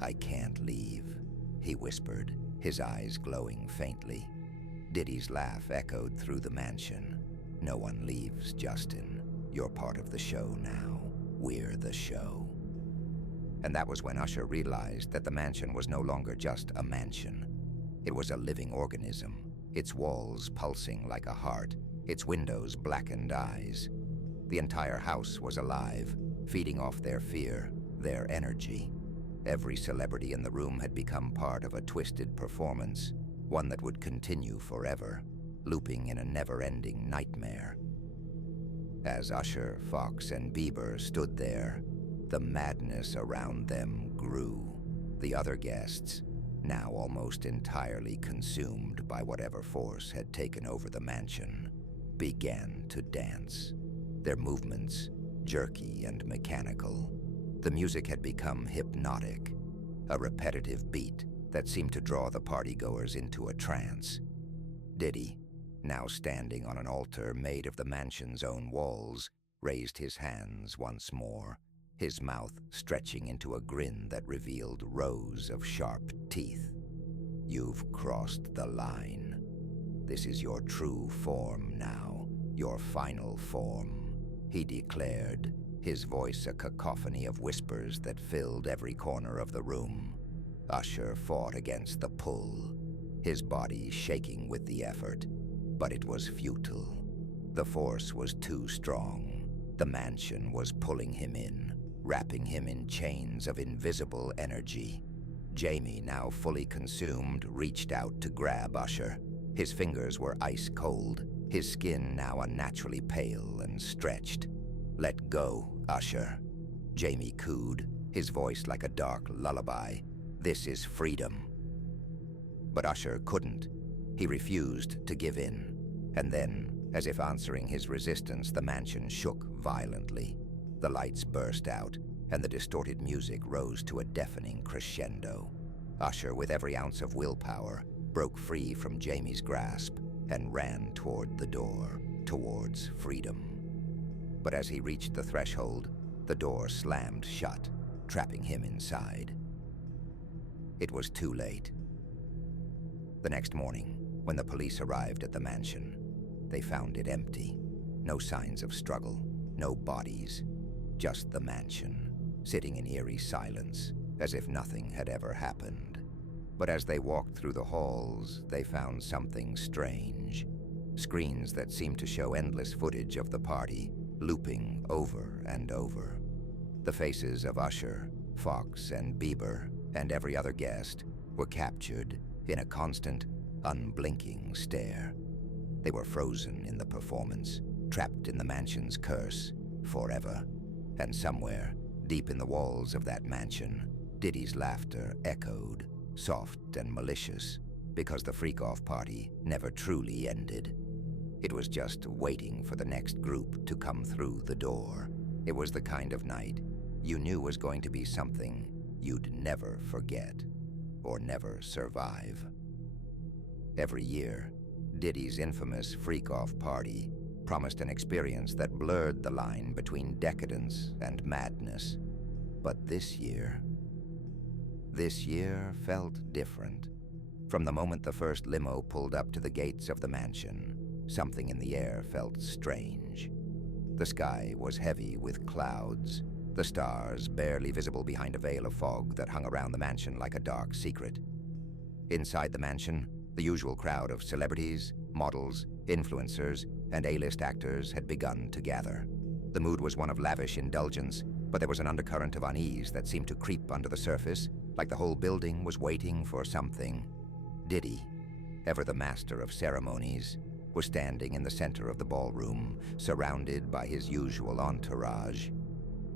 I can't leave," he whispered, his eyes glowing faintly. Diddy's laugh echoed through the mansion. "No one leaves, Justin. You're part of the show now. We're the show." And that was when Usher realized that the mansion was no longer just a mansion. It was a living organism, its walls pulsing like a heart, its windows blackened eyes. The entire house was alive, feeding off their fear, their energy. Every celebrity in the room had become part of a twisted performance, one that would continue forever, looping in a never-ending nightmare. As Usher, Fox, and Bieber stood there, the madness around them grew. The other guests, now almost entirely consumed by whatever force had taken over the mansion, began to dance. Their movements jerky and mechanical. The music had become hypnotic, a repetitive beat that seemed to draw the partygoers into a trance. Diddy, now standing on an altar made of the mansion's own walls, raised his hands once more, his mouth stretching into a grin that revealed rows of sharp teeth. "You've crossed the line. This is your true form now, your final form," he declared, his voice a cacophony of whispers that filled every corner of the room. Usher fought against the pull, his body shaking with the effort, but it was futile. The force was too strong. The mansion was pulling him in, wrapping him in chains of invisible energy. Jamie, now fully consumed, reached out to grab Usher. His fingers were ice cold, his skin now unnaturally pale and stretched. "Let go, Usher," Jamie cooed, his voice like a dark lullaby. "This is freedom." But Usher couldn't. He refused to give in. And then, as if answering his resistance, the mansion shook violently. The lights burst out, and the distorted music rose to a deafening crescendo. Usher, with every ounce of willpower, broke free from Jamie's grasp and ran toward the door, towards freedom. But as he reached the threshold, the door slammed shut, trapping him inside. It was too late. The next morning, when the police arrived at the mansion, they found it empty. No signs of struggle, no bodies, just the mansion, sitting in eerie silence, as if nothing had ever happened. But as they walked through the halls, they found something strange. Screens that seemed to show endless footage of the party, looping over and over. The faces of Usher, Fox, and Bieber, and every other guest were captured in a constant, unblinking stare. They were frozen in the performance, trapped in the mansion's curse, forever. And somewhere, deep in the walls of that mansion, Diddy's laughter echoed, soft and malicious, because the freak-off party never truly ended. It was just waiting for the next group to come through the door. It was the kind of night you knew was going to be something you'd never forget or never survive. Every year, Diddy's infamous freak-off party promised an experience that blurred the line between decadence and madness. But this year felt different. From the moment the first limo pulled up to the gates of the mansion, something in the air felt strange. The sky was heavy with clouds, the stars barely visible behind a veil of fog that hung around the mansion like a dark secret. Inside the mansion, the usual crowd of celebrities, models, influencers, and A-list actors had begun to gather. The mood was one of lavish indulgence, but there was an undercurrent of unease that seemed to creep under the surface, like the whole building was waiting for something. Diddy, ever the master of ceremonies, was standing in the center of the ballroom, surrounded by his usual entourage.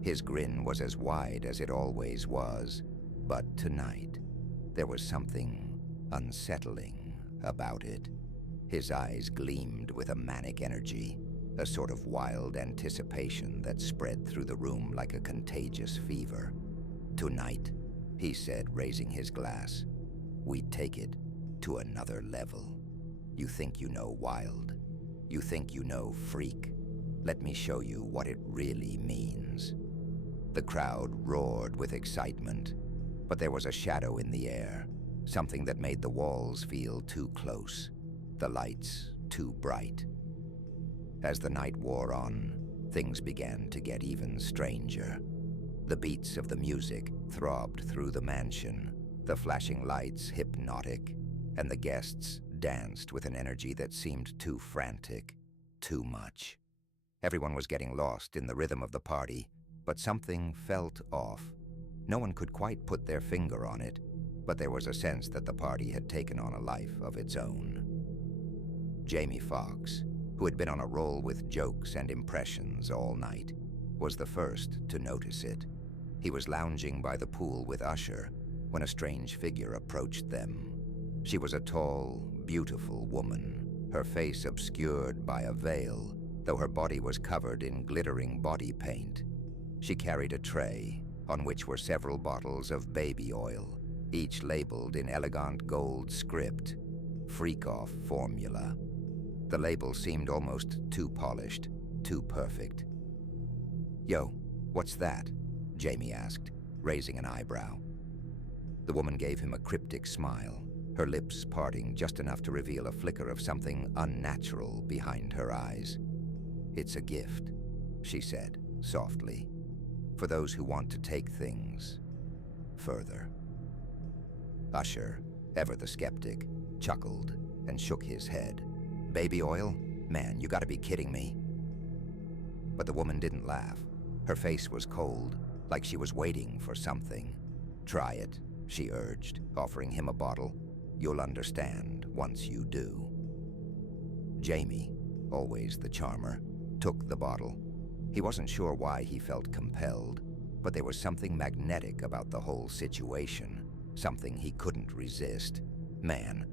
His grin was as wide as it always was, but tonight, there was something unsettling about it. His eyes gleamed with a manic energy, a sort of wild anticipation that spread through the room like a contagious fever. "Tonight," he said, raising his glass, "we take it to another level. You think you know wild. You think you know freak. Let me show you what it really means." The crowd roared with excitement, but there was a shadow in the air, something that made the walls feel too close, the lights too bright. As the night wore on, things began to get even stranger. The beats of the music throbbed through the mansion, the flashing lights hypnotic, and the guests danced with an energy that seemed too frantic, too much. Everyone was getting lost in the rhythm of the party, but something felt off. No one could quite put their finger on it, but there was a sense that the party had taken on a life of its own. Jamie Foxx, who had been on a roll with jokes and impressions all night, was the first to notice it. He was lounging by the pool with Usher when a strange figure approached them. She was a tall, beautiful woman, her face obscured by a veil, though her body was covered in glittering body paint. She carried a tray on which were several bottles of baby oil, each labeled in elegant gold script, Freak-Off Formula. The label seemed almost too polished, too perfect. "Yo, what's that?" Jamie asked, raising an eyebrow. The woman gave him a cryptic smile, her lips parting just enough to reveal a flicker of something unnatural behind her eyes. "It's a gift," she said, softly, "for those who want to take things further." Usher, ever the skeptic, chuckled and shook his head. "Baby oil? Man, you gotta be kidding me." But the woman didn't laugh. Her face was cold, like she was waiting for something. "Try it," she urged, offering him a bottle. "You'll understand once you do." Jamie, always the charmer, took the bottle. He wasn't sure why he felt compelled, but there was something magnetic about the whole situation, something he couldn't resist. "Man,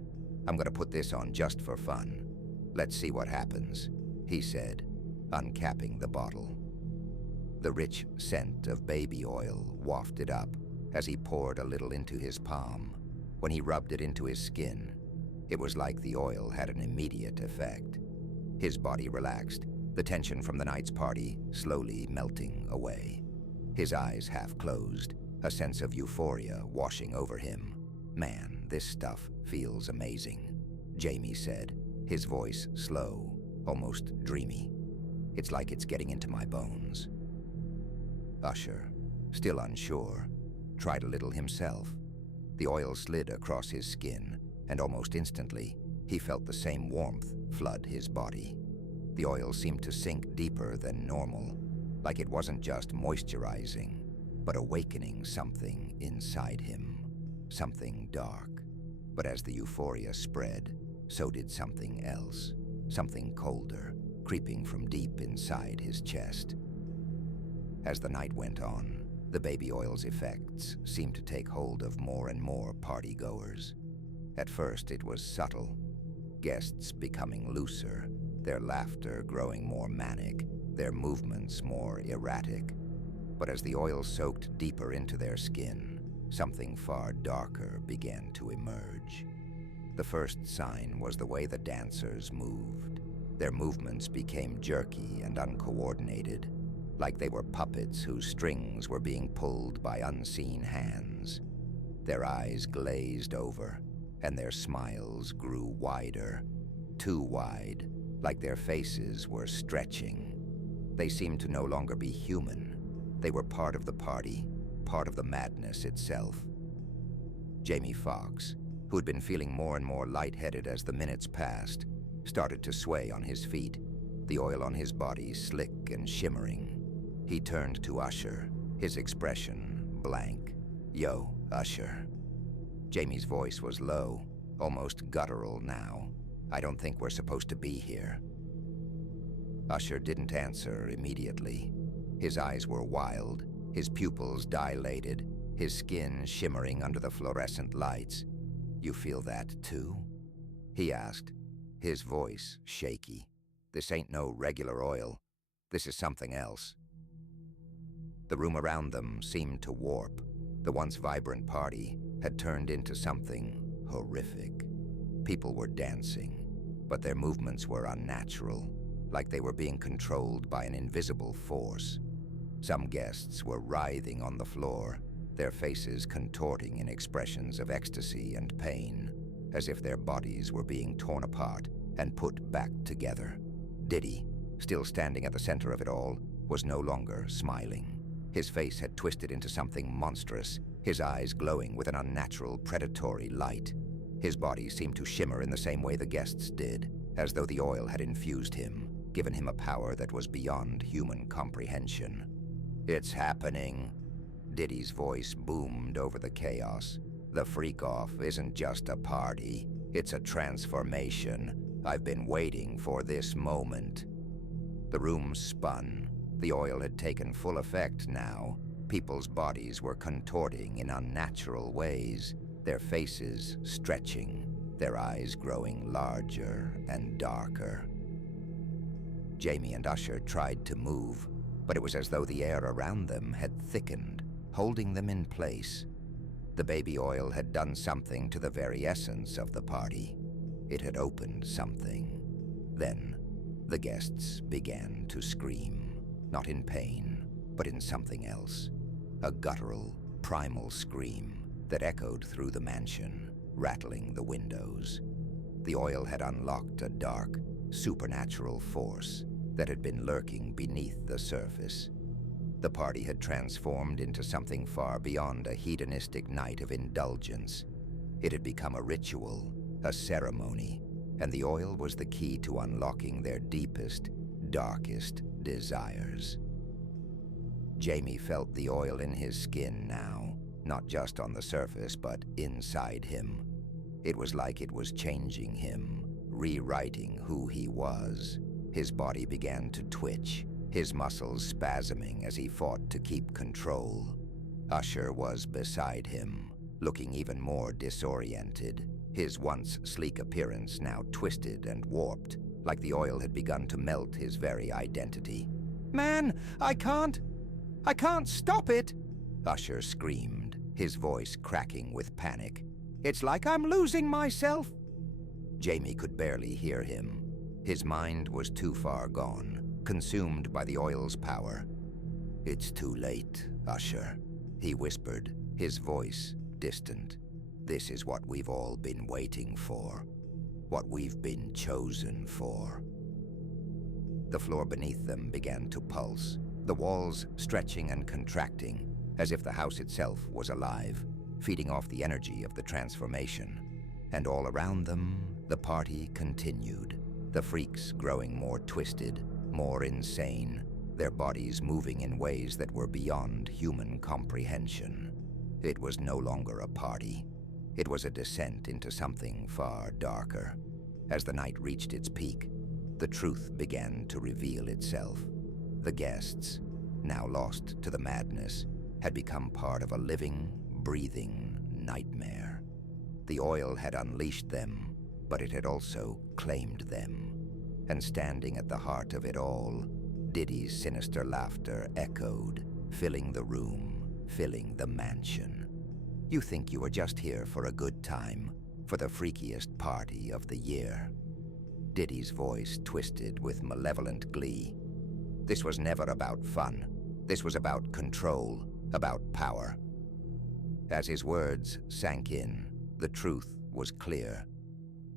I'm gonna put this on just for fun. Let's see what happens," he said, uncapping the bottle. The rich scent of baby oil wafted up as he poured a little into his palm. When he rubbed it into his skin, it was like the oil had an immediate effect. His body relaxed, the tension from the night's party slowly melting away. His eyes half closed, a sense of euphoria washing over him. "Man, this stuff feels amazing," Jamie said, his voice slow, almost dreamy. "It's like it's getting into my bones." Usher, still unsure, tried a little himself. The oil slid across his skin, and almost instantly, he felt the same warmth flood his body. The oil seemed to sink deeper than normal, like it wasn't just moisturizing, but awakening something inside him, something dark. But as the euphoria spread, so did something else, something colder, creeping from deep inside his chest. As the night went on, the baby oil's effects seemed to take hold of more and more partygoers. At first it was subtle, guests becoming looser, their laughter growing more manic, their movements more erratic. But as the oil soaked deeper into their skin, something far darker began to emerge. The first sign was the way the dancers moved. Their movements became jerky and uncoordinated, like they were puppets whose strings were being pulled by unseen hands. Their eyes glazed over, and their smiles grew wider, too wide, like their faces were stretching. They seemed to no longer be human. They were part of the party, part of the madness itself. Jamie Foxx, who had been feeling more and more lightheaded as the minutes passed, started to sway on his feet, the oil on his body slick and shimmering. He turned to Usher, his expression blank. "Yo, Usher." Jamie's voice was low, almost guttural now. "I don't think we're supposed to be here." Usher didn't answer immediately. His eyes were wild, his pupils dilated, his skin shimmering under the fluorescent lights. "You feel that too?" he asked, his voice shaky. "This ain't no regular oil. This is something else." The room around them seemed to warp. The once vibrant party had turned into something horrific. People were dancing, but their movements were unnatural, like they were being controlled by an invisible force. Some guests were writhing on the floor, their faces contorting in expressions of ecstasy and pain, as if their bodies were being torn apart and put back together. Diddy, still standing at the center of it all, was no longer smiling. His face had twisted into something monstrous, his eyes glowing with an unnatural, predatory light. His body seemed to shimmer in the same way the guests did, as though the oil had infused him, given him a power that was beyond human comprehension. "It's happening." Diddy's voice boomed over the chaos. "The freak-off isn't just a party, it's a transformation. I've been waiting for this moment." The room spun. The oil had taken full effect now. People's bodies were contorting in unnatural ways, their faces stretching, their eyes growing larger and darker. Jamie and Usher tried to move, but it was as though the air around them had thickened, holding them in place. The baby oil had done something to the very essence of the party. It had opened something. Then, the guests began to scream, not in pain, but in something else. A guttural, primal scream that echoed through the mansion, rattling the windows. The oil had unlocked a dark, supernatural force that had been lurking beneath the surface. The party had transformed into something far beyond a hedonistic night of indulgence. It had become a ritual, a ceremony, and the oil was the key to unlocking their deepest, darkest desires. Jamie felt the oil in his skin now, not just on the surface, but inside him. It was like it was changing him, rewriting who he was. His body began to twitch, his muscles spasming as he fought to keep control. Usher was beside him, looking even more disoriented, his once sleek appearance now twisted and warped, like the oil had begun to melt his very identity. "Man, I can't stop it!" Usher screamed, his voice cracking with panic. "It's like I'm losing myself!" Jamie could barely hear him. His mind was too far gone, consumed by the oil's power. "It's too late, Usher," he whispered, his voice distant. "This is what we've all been waiting for, what we've been chosen for." The floor beneath them began to pulse, the walls stretching and contracting, as if the house itself was alive, feeding off the energy of the transformation. And all around them, the party continued, the freaks growing more twisted, more insane, their bodies moving in ways that were beyond human comprehension. It was no longer a party. It was a descent into something far darker. As the night reached its peak, the truth began to reveal itself. The guests, now lost to the madness, had become part of a living, breathing nightmare. The oil had unleashed them, but it had also claimed them. And standing at the heart of it all, Diddy's sinister laughter echoed, filling the room, filling the mansion. "You think you were just here for a good time, for the freakiest party of the year." Diddy's voice twisted with malevolent glee. "This was never about fun. This was about control, about power." As his words sank in, the truth was clear.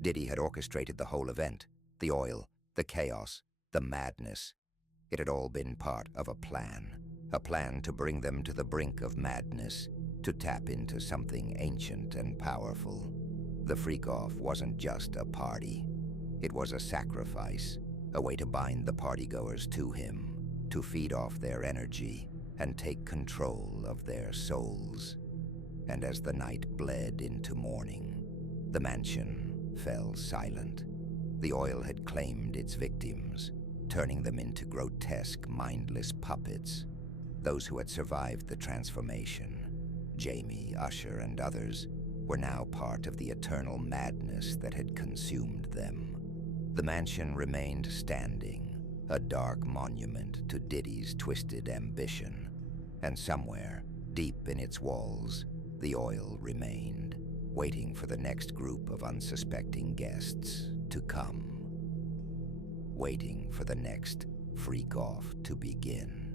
Diddy had orchestrated the whole event, the oil, the chaos, the madness. It had all been part of a plan to bring them to the brink of madness, to tap into something ancient and powerful. The freak-off wasn't just a party. It was a sacrifice, a way to bind the partygoers to him, to feed off their energy and take control of their souls. And as the night bled into morning, the mansion fell silent. The oil had claimed its victims, turning them into grotesque, mindless puppets. Those who had survived the transformation, Jamie, Usher, and others, were now part of the eternal madness that had consumed them. The mansion remained standing, a dark monument to Diddy's twisted ambition. And somewhere, deep in its walls, the oil remained, waiting for the next group of unsuspecting guests to come. Waiting for the next freak-off to begin.